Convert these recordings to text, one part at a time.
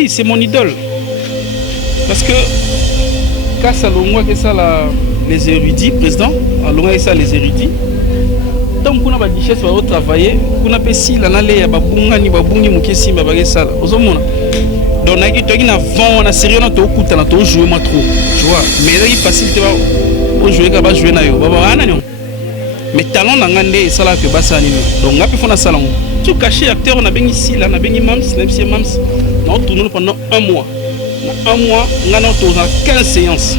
oui, c'est mon idole. Parce que quand ça que ça les érudits, président, alors ça les érudits. Donc on a des richesses pour travailler, on a pas si la nale ya babunga ni babungi mukesi babage sala. Ozomona. Donc on a vent, on a sérieux na to kuta na to jouer moi trop. Tu vois, mais là il facilité ba jouer ka ba jouer na yo. Baba ana non. Mais talent na ngande sala que basa ni. Donc ngapi fona sala ngo. Tout caché acteur on a bengi si là na bengi mams, na si mams. On tourne pendant un mois. Un mois, on a 15 séances.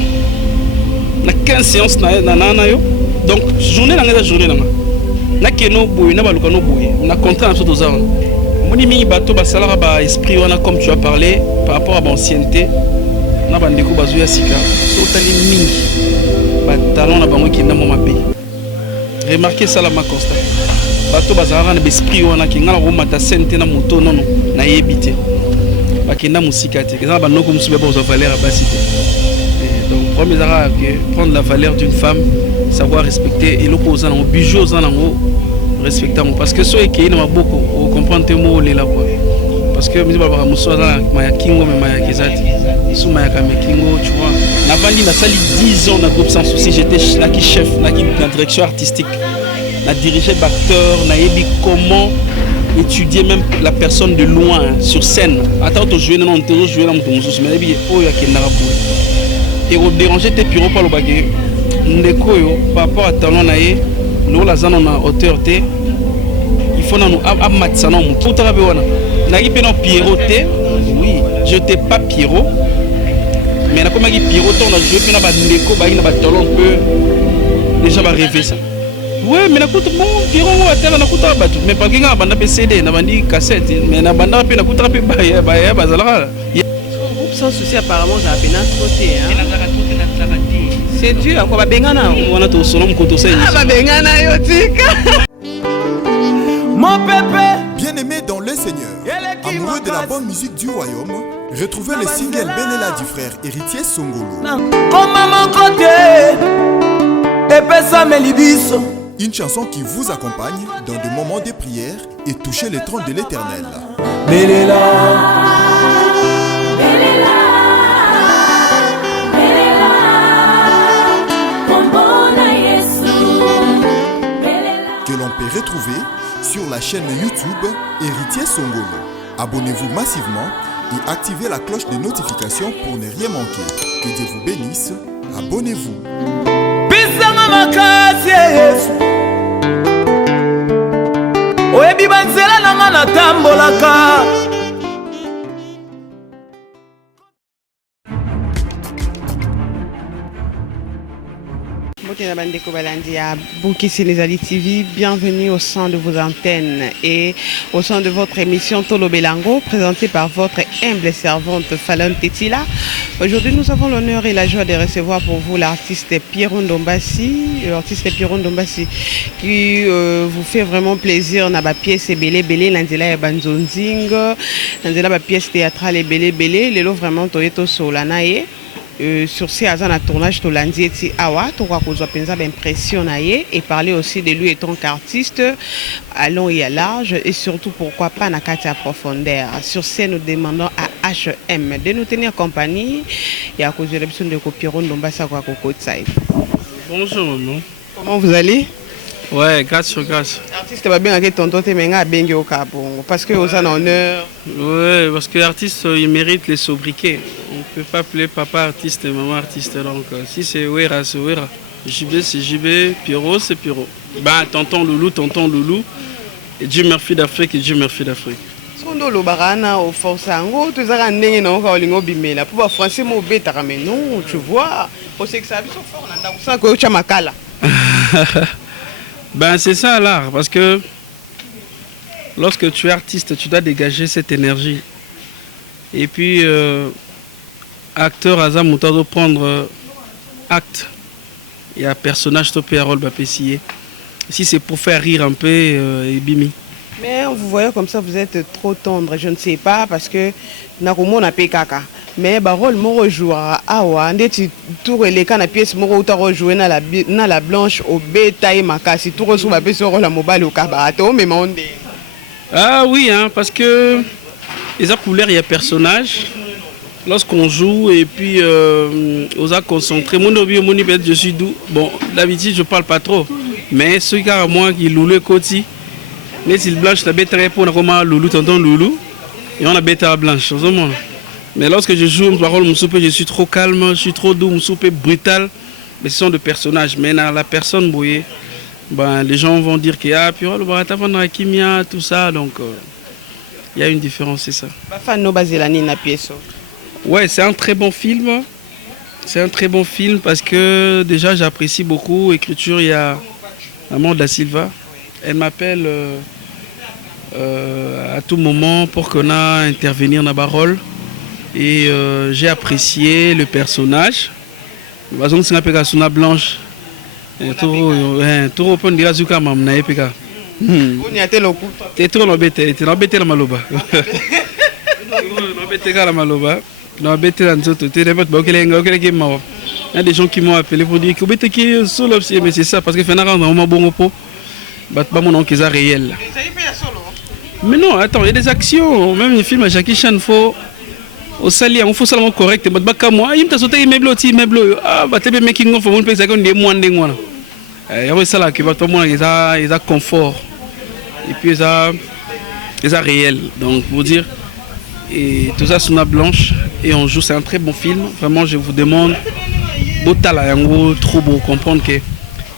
On a 15 séances na yo. Donc journée na journée na. Na keno boy na baluka no boy. On a compté en tout ça. Moni mingi bato ba salara ba esprit wana comme tu as parlé par rapport à l'ancienneté. Na bandeko bazuya sika. So tali mingi. Ba talon na bango ki na mo mabe. Remarquez ça la ma constat. Bato ba salara na esprit wana ki ngala ko mata sente na moto nono na yebité. Bakenda musika te eza banoko musuba bozo valeur basité. Donc premier zara que prendre la valeur d'une femme, savoir respecter et l'opposant au bijou aux anango respectant parce que ceux qui na beaucoup au comprendre tes mots les là quoi. Parce que musiba ba muso za maya kingo mais maya kezati. Isu maya kame kingo tu vois. Na vandi na sali 10 ans na groupe sans souci, j'étais là qui chef, là qui na direction artistique. Na diriger d'acteur, na yebi comment étudier même la personne de loin sur scène. Attends, tu joues dans le jouer dans ton sous mais bien oh ya kenara pour. Et au déranger tes pyro par le bagage. Ndeko yo par rapport à talon naé, nous la zone on a hauteur té. Il faut nous amatsa non mon tout travail wana. Na ki pena Pierrot té. Oui, je t'ai pas Pierrot. Mais na comme ki Pierrot on a joué pena ba ndeko ba ina ba talon peu déjà va rêver ça. Ouais, mais n'écoute bon, Pierrot va terre n'écoute pas tout. Mais pas qu'il y a bande CD, n'a bandi cassette, mais n'a bande pas n'écoute pas bah bazala. Groupe sans souci apparemment ça a peine trop hein. C'est dur à quoi ba bengana. On a tout son nom koto ça. Ah ba bengana yo tika. Mon pépé, bien-aimé dans le Seigneur, amoureux de la bonne musique du royaume, retrouvez le single Belela du frère héritier Songolo. Comme mon côté, épessa melibiso. Une chanson qui vous accompagne dans des moments de prière et toucher le trône de l'Éternel. Belela, Belela, Belela, Kombona Yesu, Belela. Que l'on peut retrouver sur la chaîne YouTube Héritier Songolo. Abonnez-vous massivement et activez la cloche de notification pour ne rien manquer. Que Dieu vous bénisse. Abonnez-vous. Pisanga makasi Yesu. Oyebi banzela nanga natambolaka. Boukissi les Ali TV, bienvenue au sein de vos antennes et au sein de votre émission Tolo Belango, présentée par votre humble servante Fallon Tetila. Aujourd'hui, nous avons l'honneur et la joie de recevoir pour vous l'artiste Pierrot Ndombassi, qui vous fait vraiment plaisir dans la pièce Belé Belé, l'andela banzonzing, l'andela la pièce théâtrale Belé Belé, les lots vraiment toyeto solanae. Sur ces hasards tournage de l'Andieti Awa, tu vois qu'on a impression et parler aussi de lui étant qu'artiste à long et à large et surtout pourquoi pas na à profondeur. Sur ce, nous demandons à HM de nous tenir compagnie et à cause de l'option de Pierrot Ndombassi kwa Kokotsaï. Bonjour maman. Comment vous allez? Ouais, grâce sur grâce. Artiste va bien avec tonton Temenga bengi au Kabongo parce que aux honneur. Ouais, parce que l'artiste il mérite les sobriquets. On ne peut pas appeler papa artiste et maman artiste. Donc si c'est Wera, c'est Wera. JB, c'est JB. Pierrot, c'est Pierrot. Bah, tonton Loulou. Et Dieu merci d'Afrique et Dieu merci d'Afrique. Sondo lo barana au forçango, tu as ndenge na ka olingo bimela. Pour français mo beta mais non, tu vois. On sait que ça sont fort nanda ça ko cha makala. Ben c'est ça l'art, parce que lorsque tu es artiste, tu dois dégager cette énergie. Et puis, acteur Azam doit prendre acte. Il y a un personnage qui peut rôle bapessier. Si c'est pour faire rire un peu, et bimi. Mais vous voyez comme ça, vous êtes trop tendre, je ne sais pas, parce que Narumo n'a pas kaka. Mais le rôle mo jouera awa ndeti tour les kana pièce mo uta rejouer na la blanche au bétail makasi tour sur ba pièce rôle la mobile au kabato mais monde. Ah oui hein parce que Les couleurs, il y a personnage. Lorsqu'on joue et puis on a concentré. Mon peut-être je suis doux. Bon, d'habitude je parle pas trop. Mais ce gars à moi qui loulou côté, les îles blanches, la bête très pour comment loulou, tonton loulou. Et on a bête à blanche. Mais lorsque je joue, je suis trop calme, je suis trop doux, brutal. Mais ce sont des personnages. Mais dans la personne, bouillée, ben, les gens vont dire qu'il y a kimia, tout ça. Donc il y a une différence, c'est ça. Ouais, c'est un très bon film. C'est un très bon film parce que déjà j'apprécie beaucoup l'écriture. Il y a Maman de la Silva. Elle m'appelle à tout moment pour qu'on a intervenir dans la rôle. Et j'ai apprécié le personnage. Bazon singa peka suna blanche. Tout open dira zuka mam na epeka. On y a tel coup. T'es trop l'embêté, t'es l'embêté la maloba. L'embêté la maloba. L'embêté la nzoto, t'es n'importe quoi que les mawa. Il y a des gens qui m'ont appelé pour dire que bête qui solo mais c'est ça parce que finalement on m'a bon po. Bat pas mon nom qui est réel. Mais non, attends, il y a des actions, même les films à Jackie Chan faut au sali il faut seulement correct mais baka moi il me sauté immeuble aussi meuble ah bah t'es making of on peut ça qu'on des moins d'engwana il y a ça là qui va tout le monde ils a confort et puis ils a réel donc pour dire et tout ça sous la blanche et on joue c'est un très bon film vraiment je vous demande botala yango trop beau comprendre que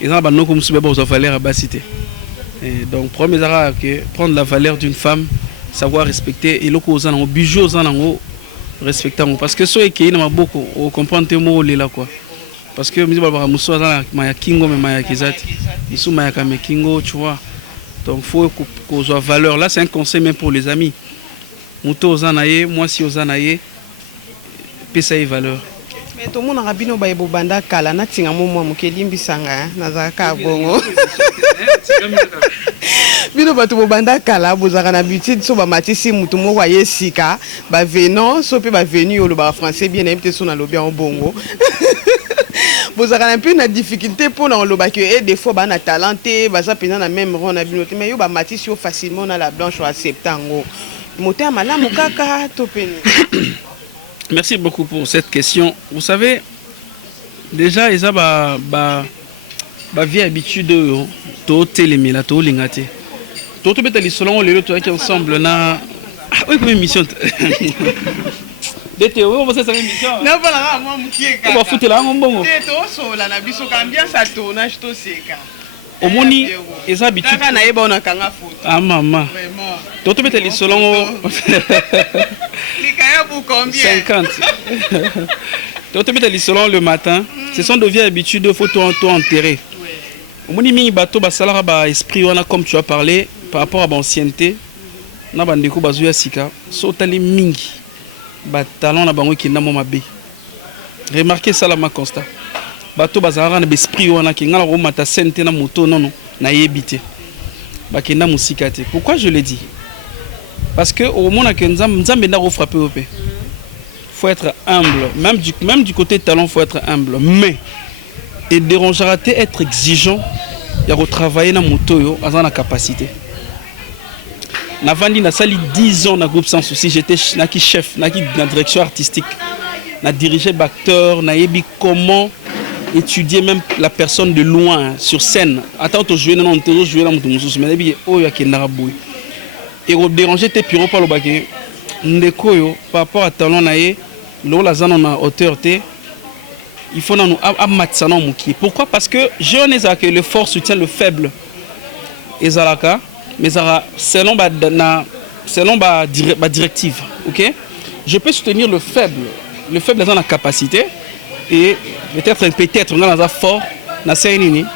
ils ont banno comme sous beau valeur à basité et donc premier que prendre la valeur d'une femme savoir respecter et le cause en bijou en respectant parce que ceux qui n'ont beaucoup au comprendre tes mots là quoi parce que me baba muso za maya kingo mais maya kizati isu maya kame kingo tu vois donc faut qu'on soit valeur là c'est un conseil même pour les amis muto zanaye moi si ozanaye pesa y valeur mais tout le monde a bino ba banda kala na tinga mo mukelimbisanga na za ka bongo bino bato bobanda kala bozaka na habitude so ba matisi mutu moko aye sika ba venant so pe ba venu yo le ba français bien aimé so na lobi en bongo bozaka na peu na difficulté pour na loba que et des fois ba na talenté ba za pena na même rond na bino mais yo ba matisi yo facilement na la blanche ou acceptango moté malamu kaka to peni. Merci beaucoup pour cette question. Vous savez déjà ils a ba vieille habitude to télémila to lingate. Tout le monde selon les autres qui ensemble na oui comme émission d'été on va faire cette émission non voilà moi mukieka on va foutre là en bongo to so la na biso ambiance à tournage to seka au moni les habitudes kaka na yeba on kanga photo ah maman vraiment tout le monde selon likaya pour combien 50 tout le monde selon le matin ce sont de vieilles habitudes photo enterré au moni mingi bato ba salara ba esprit wana comme tu as parlé par rapport à l'ancienneté na bandeko bazuya sika so tali mingi ba talon na bango kinda mo mabe remarquez ça là ma constat bato bazara na esprit wana ki ngala ko mata sente na moto non na yebité ba kinda musika te pourquoi je le dis parce que au monde que nzambe na ko frapper au pe faut être humble même du côté talent faut être humble mais il dérangera être exigeant ya ko travailler na moto yo azana capacité. Navandi na sali 10 ans dans groupe sans souci, j'étais naki chef, naki dans direction artistique, na dirigé d'acteur, na yebi comment étudier même la personne de loin sur scène. Attends to jouer non to jouer dans mutu mais yebi o ya kenara boy. Et au déranger tes piro pa lo baké ndeko yo par rapport à talent na ye lo la zana na hauteur té il faut nous amatsana muki. Pourquoi? Parce que je ne sais que le fort soutient le faible. Ezalaka mais selon ma directive, ok? Je peux soutenir le faible dans la capacité et peut-être dans la fort, na sérénité,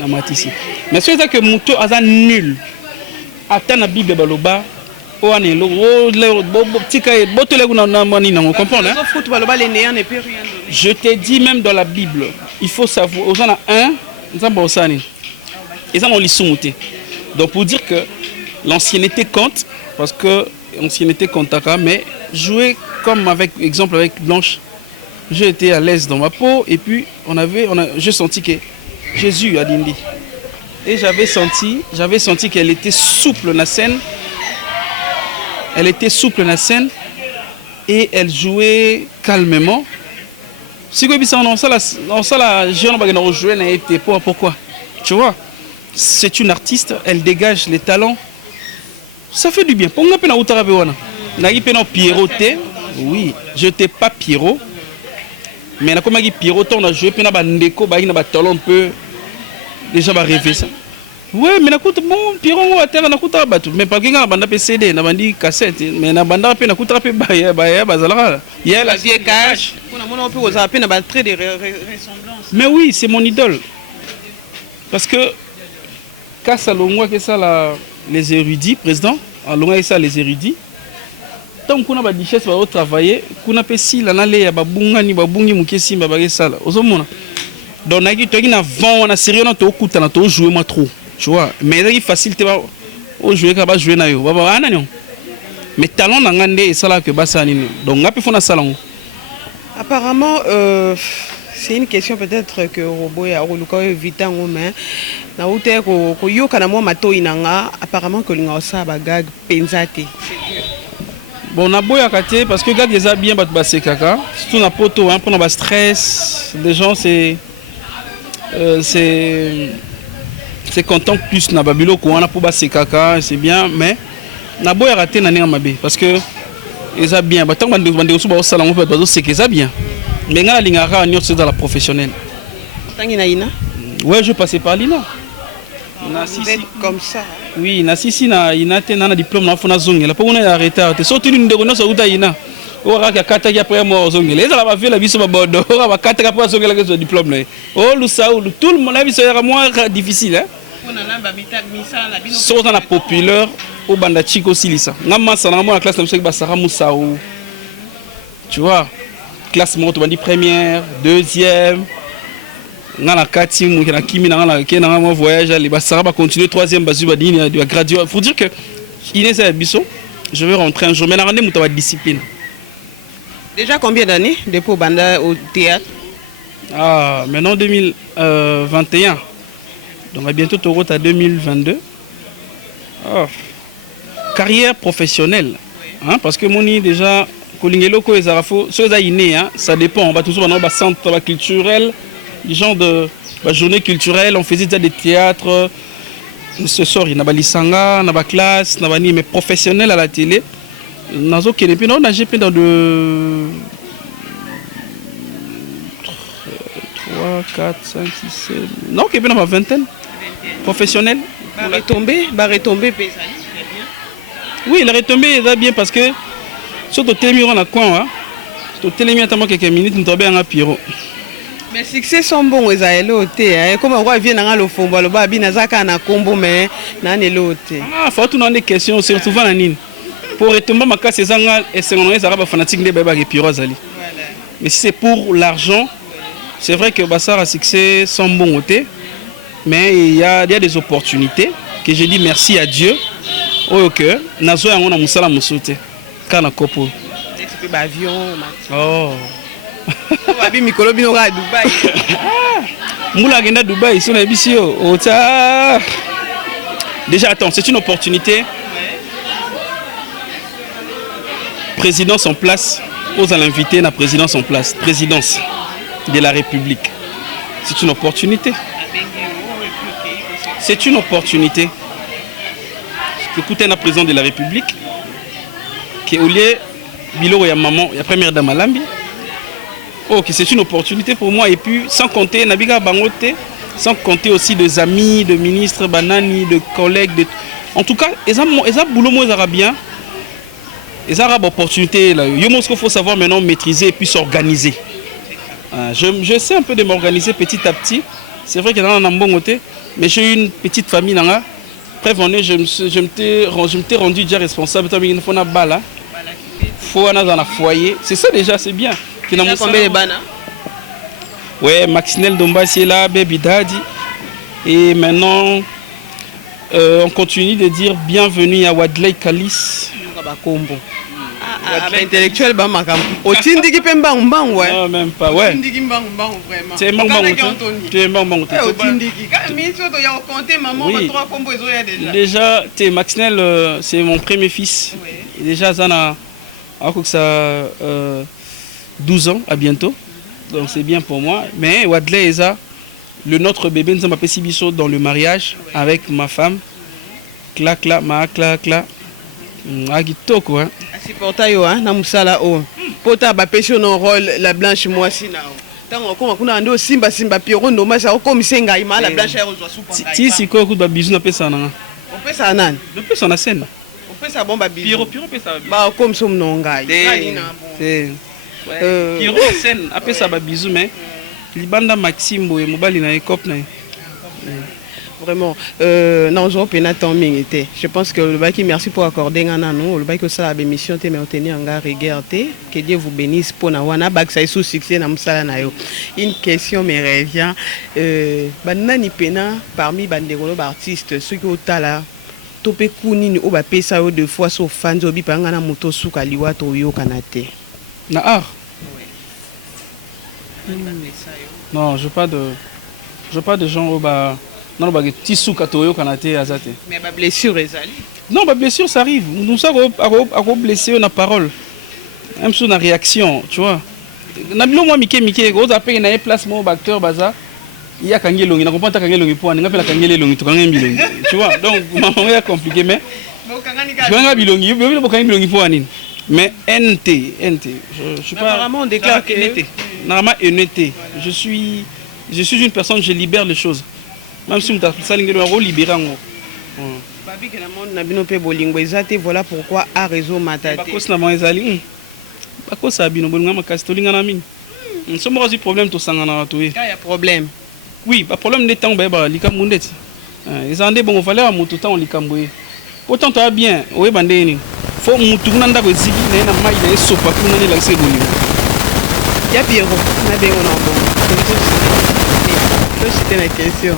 na matisi. Mais c'est ça que muto aza nul. Attends la Bible baloba, o ane lo tika botole na mani na comprendre hein? Foot baloba les néants ne peut rien donner. Je te dis même dans la Bible, il faut savoir aux gens un, nzamba osani. Et ça on lisumuté. Donc pour dire que l'ancienneté compte, parce que l'ancienneté compte, mais jouer comme avec exemple avec Blanche, j'ai été à l'aise dans ma peau et puis j'ai senti que Jésus a dit et j'avais senti qu'elle était souple dans la scène Elle était souple dans la scène et elle jouait calmement. Si vous pourquoi? Tu vois, c'est une artiste, elle dégage les talents. Ça fait du bien. Pour moi, Pierrot, oui, je n'étais pas Pierrot. Mais comme Pierrot, on a joué, puis on a un talent un peu. Les gens vont rêver ça. Oui, mais bon, Pierrot, on a terre, on a battu. Mais pas qu'il y a un CD, on a un cassette. Mais on a un peu il y a la vieille gage. On a un trait de ressemblance. Mais oui, c'est mon idole. Parce que, quand ça les érudits, président, alors ça les érudits. Tant qu'on a des richesses pour travailler, qu'on a payé la nale ya babunga ni babungi mukesi babage sala. Ozomona. Donc nagi to na vent na sérieux na to kuta na to jouer ma trop. Tu vois, mais c'est facile te ba o jouer ka ba jouer na yo. Baba ananyo. Mais talent na ngande et sala que basa nini. Donc ngapi fona salon. Apparemment c'est une question peut-être que robot ya roluka vitango mais na ute ko yoka na mo mato inanga apparemment que linga sa ba gag penzate. Bon, on a beau y parce que gars déjà bien battre caca, surtout na poto hein, pour na stress, les gens c'est content plus na babilo ko on a pour battre caca, c'est bien mais na beau y rater na ninga mabe parce que ils a bien tant bande aussi ba salon peut bazo c'est que ça bien. Mais ngala lingara on c'est dans la professionnelle. Tangi na ina? Ouais, je passais par l'INA. Comme ça. Oui, na sisi na inate na diplôme na fona zongela po una arrêter te sorti une ndeko na so uta ina o raka kata ya après moi zongela eza ba vela biso ba bodo o ba kata après zongela que ce diplôme là oh lu saoul tout le monde la biso era moins difficile hein on a ba mitag misa na bino so na populaire au banda chiko silisa ngama sana moi la classe na mseki ba sara musao tu vois classement to bandi première deuxième ngala kati mu na kimi na ngala ke na mo voyage ali basara ba continuer troisième basu ba dini de graduer. Faut dire que Inès Bisso je vais rentrer un jour mais na rendre muta discipline. Déjà combien d'années depuis banda au théâtre? Ah, maintenant 2021. Donc bientôt tu route à 2022. Oh. Carrière professionnelle hein parce que moni déjà kolingelo ko ezarafo so za iné hein ça dépend on va toujours dans ba centre culturel. Les gens de la journée culturelle, on faisait déjà des théâtres. Ce soir, il y a des lisanga, des classes, des mais professionnels à la télé. On a dans de 3, 4, 5, 6, 7. Non, il y a une vingtaine. Professionnels. Retombé, oui, il est retombé bien parce que surtout télémi on a quoi hein. Surtout télémi attends quelques minutes, nous tombons en Pierrot. Mais succès sont bons aux aélotés. Comme on voit vient dans le fond, le babi nazaka na combo mais na neloté. Ah, faut tout dans des questions, c'est souvent la nine. Pour retomber ma casse c'est anga et c'est on arabes fanatiques des bébés et Pierrot Zali. Mais si c'est pour l'argent, c'est vrai que Bassar a succès sont bons côté, mais il y a des opportunités que je dis merci à Dieu. Oh que nazo yango na musala musote. Kana kopo. C'est pas avion. Oh. Babi mikolo bino ka Dubaï. Moula genda Dubaï, sur la bisio. Déjà attends, c'est une opportunité. Présidence en place, aux à l'inviter la présidence en place, présidence de la République. C'est une opportunité. C'est une opportunité. Écoutez la présidente de la République qui est au lieu Bilo ya maman, ya première dame Malambi. Ok, c'est une opportunité pour moi et puis sans compter Nabiga Bangote, sans compter aussi des amis, de ministres, banani, de collègues, en tout cas, ils ont boulot moins arabien, ils ont opportunité là. Il faut savoir maintenant maîtriser et puis s'organiser. Je sais un peu de m'organiser petit à petit. C'est vrai qu'il y a un bon côté, mais j'ai une petite famille là. Après, je m'étais rendu déjà responsable. Il faut une balle, faut aller dans un foyer. C'est ça déjà, c'est bien. Il y a combien de bana? Ouais, Maxinel Dombassi est là, Baby Daddy. Et maintenant, on continue de dire bienvenue à Wadley Kalis. Intellectuel, au Tindiki Pembang, ouais. Non, même pas, ouais. Tindiki Mbang, vraiment. C'est Mbang, c'est Mbang. Au Tindiki. Il y a maman, 3 combos déjà. Déjà, Maxinel, c'est mon premier fils. déjà ça a 12 ans à bientôt. Donc c'est bien pour moi. Mais Wadley et ça, le notre bébé nous a fait Sibiso dans le mariage avec ma femme. Cla cla ma cla cla. Agitoko hein. Supporta yo hein na musala o. Pota ba pêche non rôle la blanche moi si na. Tango ko kuna ndo simba Pierrot ndo masa ko misenga ima la blanche ya rozwa soupa. Si ko ku ba bizu na pesa na. On pesa nani? On pesa na scène. On pesa bomba bizu. Pierrot pesa. Ba comme som non ngai. C'est Pierrot scène a pesa ba bizu mais libanda Maxime boye mobali na ekop na. Vraiment, non, je pense que le Baki, merci pour accorder un an. Le Baki, ça, la mission, mais on tenait en garde, regardez. Que Dieu vous bénisse pour Nawana, Bak, ça sous succès, Namsalanayo. Une question me revient. Banani Pena, parmi Bandegolo artistes, ceux qui ont tala, topé Kounini, ou Bapé, ça, deux fois, sauf fans, Obi, Pangana, Moto, Soukaliwa, Toyo, Kanate. Nahar. Non, je pas de gens au bas. Non, bah, tissu katoyo kanate azate. Mais ma blessure est allée. Non, ma blessure, ça arrive. Nous sommes à blesser na parole. Même sur la réaction, tu vois. Nabilo moi Mike, gros appel na place mon acteur baza. Il y a kangelongi, na comprend ta kangelongi pour on appelle kangele longi to kangen bilongi. Tu vois. Donc maman est compliqué mais je vais bilongi, je vais pas kangen bilongi pour anin. Mais NT, je suis pas apparemment on déclare que normalement NT. Je suis une personne, je libère les choses. Même si nous avons libéré. Voilà pourquoi à réseau Matate. Nous sommes aussi problème tout ça. Il y a problème. Oui, le problème des temps, ils ont dit bon, il fallait à tout temps on pourtant tu as bien, oui bandé. Faut mutu nanda ko zigi na mai na sopa kuna ni la seboni. Ya Pierrot, na bien on en bon. C'était la question.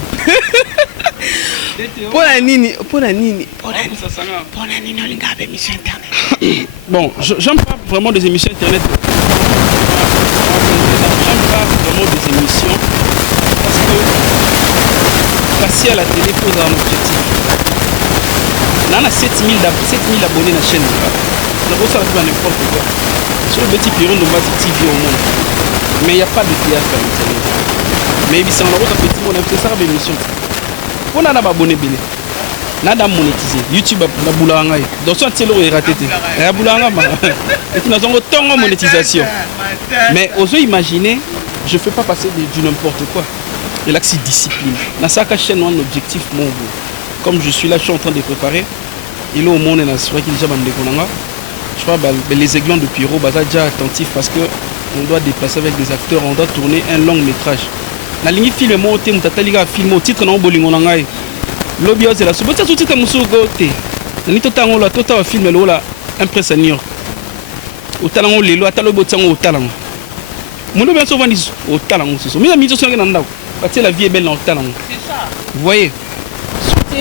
Pour la nini, on regarde émission internet. Bon, j'aime pas vraiment des émissions internet. J'aime pas vraiment des émissions parce que passer à la télé pose un objectif. Là, on a 7000 abonnés dans la chaîne. Je reçois n'importe quoi. Sur le petit Pierrot de Mati TV au monde. Mais il n'y a pas de théâtre à l'intérieur. Mais il y a un petit monde, c'est ça l'émission. On a un abonné béné. Nada monétisé. YouTube a boulanga. Donc soit c'est l'eau raté. La boulanga. Et puis nous avons autant de monétisation. Mais osez imaginer, je ne fais pas passer du n'importe quoi. Et là c'est discipline. Dans chaque chaîne on a un objectif mon goût. Comme je suis là, je suis en train de préparer. Il est au monde et là, c'est vrai qu'il est déjà bandé. Je crois que les aiglons de Pierrot sont déjà attentifs parce qu'on doit déplacer avec des acteurs, on doit tourner un long métrage. La ligne film monté, on t'a film au titre non bolingo nangai. Lobby c'est la soupe, c'est tout titre musugo té. Ni tota ngola tota film là impressionnant. Au talent le lo atalo botango au talent. Mon bien souvent dit au talent aussi. Mais la mise sur ngana ndako. Parce que la vie est belle dans le talent. C'est ça. Vous voyez.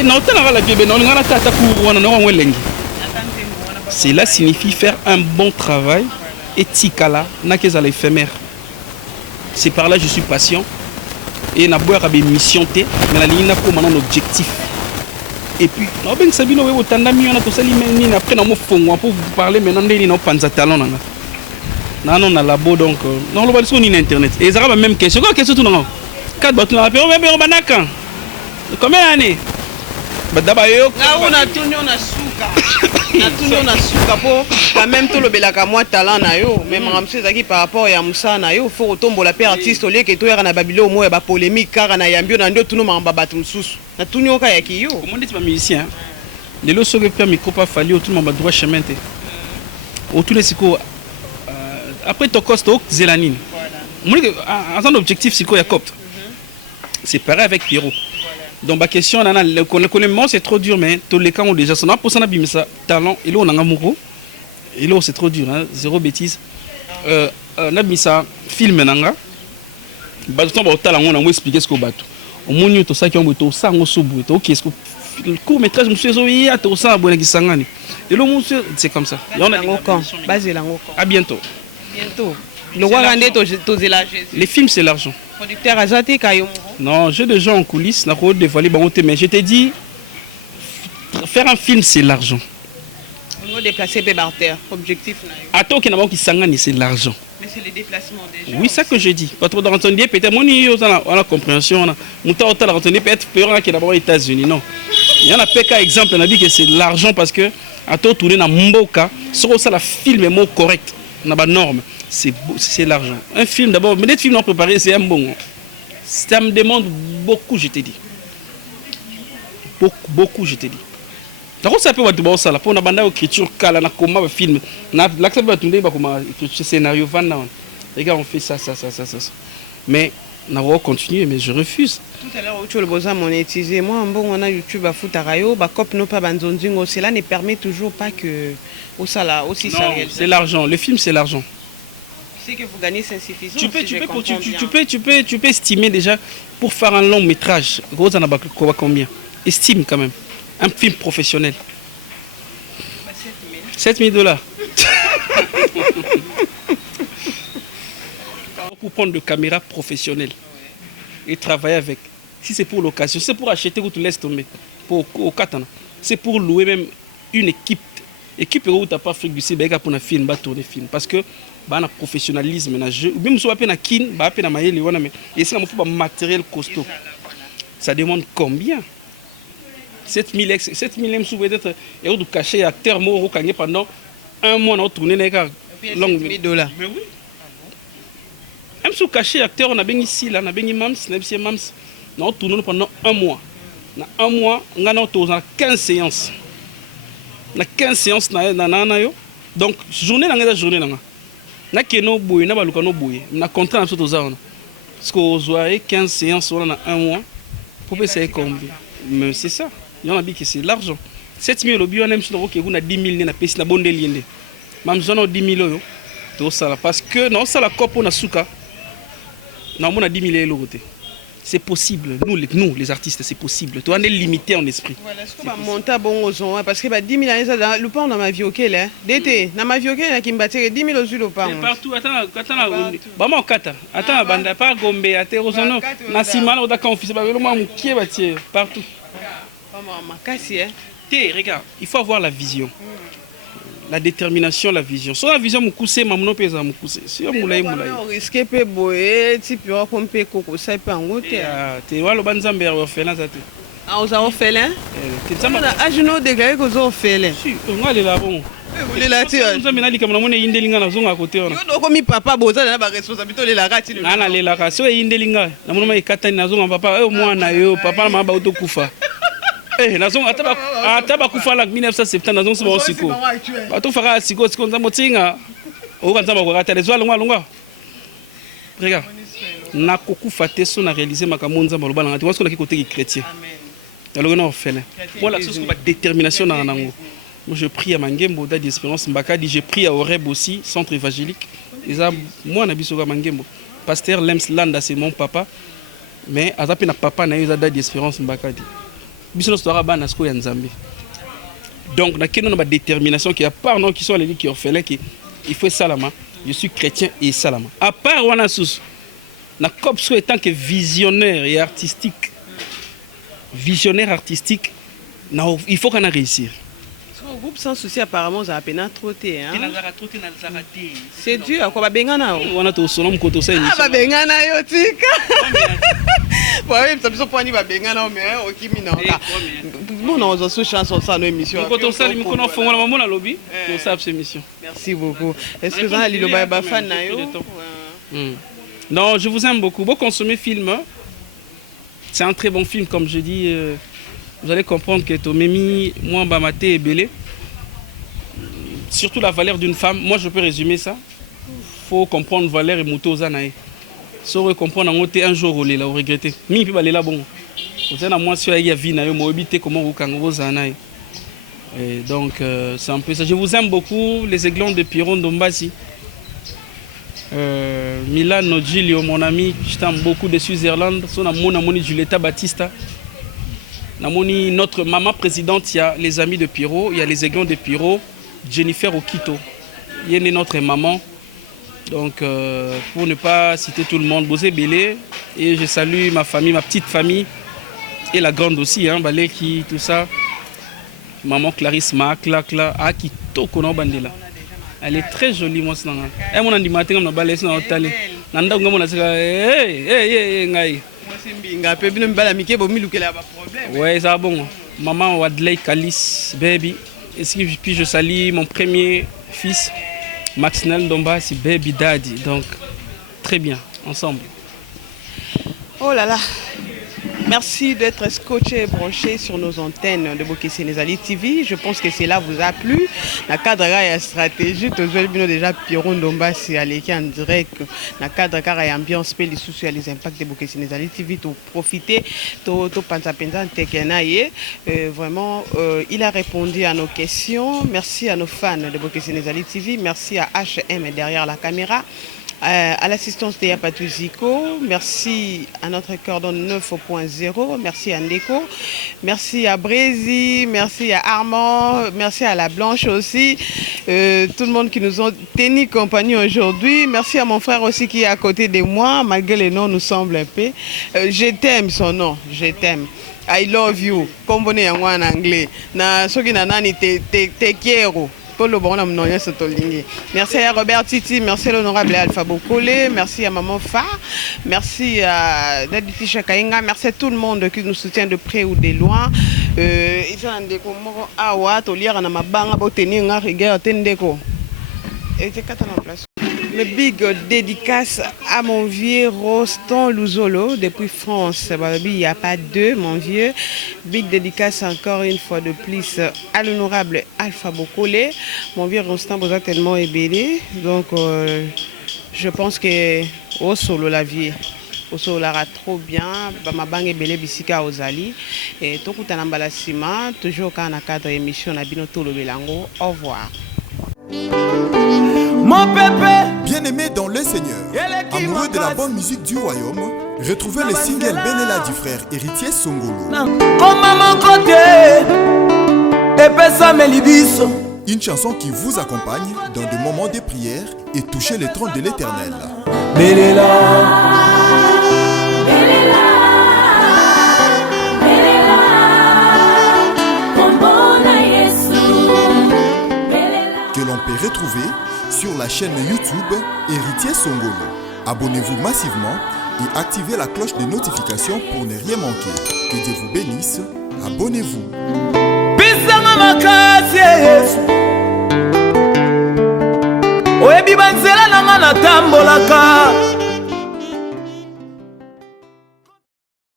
Non, la vie est belle. On a tata pour on a wengi. Cela signifie faire un bon travail éthique là, n'a qu'à l'éphémère. C'est par là que je suis patient. Et na boire avec mission T, mais la ligne n'a pas un objectif. Et puis, on ben sabino we otandami on a tout ça limeni après na mo fongo pour vous parler maintenant ndeni na panza talon nanga. Na non na labo donc non le va sur internet. Et ça va même question. Quoi question tout non. 4 bateaux na pero même banaka. Combien d'années? Badaba yo. Na on a tourné on a souka. Na tourné on a souka pour quand même tout le belaka moi talent na yo. Même ramsé zaki par rapport ya Moussa na yo faut tomber la paix artiste au lieu que to ya na Babylone moi ba polémique car na yambio na ndo tout no mamba batu msusu. Na tourné oka ya kiyo. Comment dit musicien? Les lots sauver faire micro pas fallu tout le monde droit chemin té. Au tous les siko après to coste au Zélanine. Moi un objectif siko ya copte. C'est pareil avec Pierrot. Donc ma question le connaissement c'est trop dur mais tous les cas ont déjà son pour ça ça talent et là on a un moko et là c'est trop dur hein zéro bêtise na bisa film nanga ba to ba talent on a expliquer ce que bato au monde tout ça qui on to ça on sobu to qu'est-ce que le court métrage monsieur zo ya to ça bona kisangani et là monsieur c'est comme ça on a basé là à bientôt le roi randé to les films c'est l'argent. Producteur Azate Kayo. Non, j'ai des gens en coulisses, n'a pas dévoilé, mais je t'ai dit, faire un film c'est l'argent. déplacer par terre. Objectif. Attends qu'il y a qui s'engage, c'est l'argent. Mais c'est les déplacements déjà. Oui, c'est ça que je dis. Quand on a entendu, peut-être, moi, on a la compréhension. On a entendu, peut-être, qu'il y a d'abord aux États-Unis. Non. Il y en a pas qu'un exemple, on a dit que c'est l'argent parce que, à tout tourner dans Mboka, sur ça, la film est mot correct. On a pas norme. C'est l'argent. Un film, d'abord, mais des films non préparés, c'est un bon. Ça me demande beaucoup, je t'ai dit. Beaucoup, je t'ai dit. Donc, ça peut être ça. Pour une écriture, on a comment film. L'accès va tomber, écriture scénario, regarde, on fait ça. Mais, on va continuer, mais je refuse. Tout à l'heure, tu as besoin de monétiser. Moi, on a YouTube à Foutarayo, cop no pas banzonzingo. Cela ne permet toujours pas que aussi ça réalise. C'est l'argent. Le film, c'est l'argent. C'est que vous gagnez, c'est insuffisant. Tu peux estimer déjà pour faire un long métrage. Combien? Estime quand même. Un film professionnel. 7 000 $. Pour prendre de caméras professionnelles et travailler avec. Si c'est pour l'occasion, si c'est pour acheter, vous te laissez tomber. Au Katana. C'est pour louer même une équipe. Équipe où tu n'as pas Afrique du Sud, pour un film, tourner film. Parce que le professionnalisme, même si on a un kin, et si on a un matériel costaud, ça demande combien? 7 000 sous peut-être, et on doit cacher acteur pendant un mois, on a tourné les gars. $7 000. Mais oui. Même si on cache acteur, on a bien ici, là, on a bien Mams, on a tourné pendant un mois. Dans un mois, on a 15 séances. On a 15 séances. Donc, journée, on a journée. On a keno boy, on a balukano boy. On a contrat dans ce zone. Parce qu'on a 15 séances dans un mois. Pour essayer combien? Mais c'est ça. Il y en a qui c'est l'argent. 7 000 euros, on a 10 000 euros, on a bonne ligne. Même si on a 10 000 euros, parce que non, ça la coupe on a souka. Non, on a 10 000 euros. C'est possible. Nous, les artistes, c'est possible. Tu es limité en esprit. Voilà, est-ce que va monter bon aux gens parce que 10 000 euros, le pain dans ma vie, ok, là. D'été, dans ma vie, ok, là, qui me battait 10 000 euros le pain. Partout, attends, maman, kata. Attends, banda, pas gombe, attends, rosono. Nasima, on a confié, qui est battu partout. Regarde, il faut avoir la vision. La détermination, la vision. Sur la vision, c'est maman pesa mukuse. Si on moulay. On risque peu boé, type on peut pomper coco, ça peut en route. Tu vois le banzamber orphelin ça. Ah, aux orphelins. Ah, je n'ai déclaré qu'aux orphelins. Si, on va là bon. Vous les là tu. Nous avons dit que mon est indelinga na zonga côté on. Yo comme papa boza na ba responsabilité les la rati. Na les la so indelinga. Na mon ma ikatani na zonga papa, moi na yo, papa na ba autokufa. Nazonga ataba kufala 1970 nazonga siba osiko bato faka siko nza motinga okanza bakokata les longa regarde na kokufa te so na réaliser makambo nzamba loba ngati wasko na côté chrétien alors non fait moi la chose que détermination na nango moi je prie à Mangembo date d'espérance Mbakadi, je prie à Oreb aussi centre évangélique et ça moi na biso ka Mangembo pasteur Lems Landa c'est mon papa mais azapi na papa na yo date d'espérance Mbakadi. Donc, on a une détermination qui, à part non, qui sont les qui orphelins, qui il faut salama. Je suis chrétien et salama. À part on a sous, la COPSO étant que visionnaire et artistique, il faut qu'on a réussir. Le groupe sans souci apparemment ça a peine trop té hein. C'est dur quoi ba bengana on a to sonom ko to ça émission. Ah ba bengana yo tika. Bon oui, ça besoin point ni ba bengana mais okimi na. Bon on a sous chance ça nos émissions. Ko to ça li ko no fongola maman na lobby to ça cette émission. Merci beaucoup. Est-ce que ça li lo ba fan na yo? Non, je vous aime beaucoup. Vous consommez film. C'est un très bon film comme je dis. Vous allez comprendre que Tomemi, moi, Bamaté et Belé, surtout la valeur d'une femme, moi je peux résumer ça. Il faut comprendre valeur et Mouto Zanae. Si vous comprendre un jour, vous allez regretter. Mi peut aller là bon. Vous avez moi si il y a vie, vous habitez comment vous kango Zanae. Donc c'est un peu ça. Je vous aime beaucoup, les aiglons de Piron d'Ombasi. Milan Nodjilio, mon ami, je t'aime beaucoup de Suisse-Irlande. Son amoni Julieta Batista. Notre maman présidente, il y a les amis de Piro, il y a les aiglons de Piro, Jennifer Okito. Il y a notre maman. Donc, pour ne pas citer tout le monde, Bosé Belé. Et je salue ma famille, ma petite famille. Et la grande aussi, hein, Baleki, tout ça. Maman Clarisse Ma, Clacla, a qui toko na bandela. Elle est très jolie, moi, ça. Et mon animateur, on a balayé dans l'hôtel. Nanda, on a dit, hey. Ouais, ça bon. Maman Wadley Kalis, baby. Et puis je salue mon premier fils, Maxinel Domba, c'est Baby Daddy. Donc, très bien, ensemble. Oh là là. Merci d'être scotché et branché sur nos antennes de Boké Sénézali TV. Je pense que cela vous a plu. Dans le cadre de la stratégie, nous avons déjà Piron Domba si en direct. Dans le cadre de la ambiance, les soucis et les impacts de Boké Sénézali TV, pour profiter, vraiment, il a répondu à nos questions. Merci à nos fans de Boké Sénézali TV. Merci à HM derrière la caméra. À l'assistance de Yapatou Zico, merci à notre cordon 9.0, merci à Ndeko, merci à Brésil, merci à Armand, merci à la Blanche aussi, tout le monde qui nous ont tenu compagnie aujourd'hui. Merci à mon frère aussi qui est à côté de moi, malgré les noms nous semblent un peu. Je t'aime son nom, je t'aime. I love you, comme on est en anglais. Na soki na nani te quiero. Merci à Robert Titi, merci à l'honorable Alpha Bokole, merci à Maman Fa, merci à Daditi Chakainga, merci à tout le monde qui nous soutient de près ou de loin. Mais big dédicace à mon vieux Roston Louzolo depuis France. Il n'y a pas deux, mon vieux. Big dédicace encore une fois de plus à l'honorable Alpha Bokole. Mon vieux Roston vous a tellement ébélé. Donc, je pense que au solo la vie. Au solo la trop bien. Ma banque est belé bisika aux-ali. Et tout le temps, toujours quand on a cadre émission, on a bien tout le belango. Au revoir. Mon pépé, bien-aimé dans le Seigneur, amoureux de la bonne musique du royaume, retrouvez le single Belela du frère héritier Songolo. Comme à mon côté, Une chanson qui vous accompagne dans des moments de prière et toucher le trône de l'Éternel. Que l'on peut retrouver sur la chaîne YouTube Héritier Songolo. Abonnez-vous massivement et activez la cloche de notification pour ne rien manquer. Que Dieu vous bénisse. Abonnez-vous. Bisanga makasi Yesu. Oyebi banzela nanga natambolaka.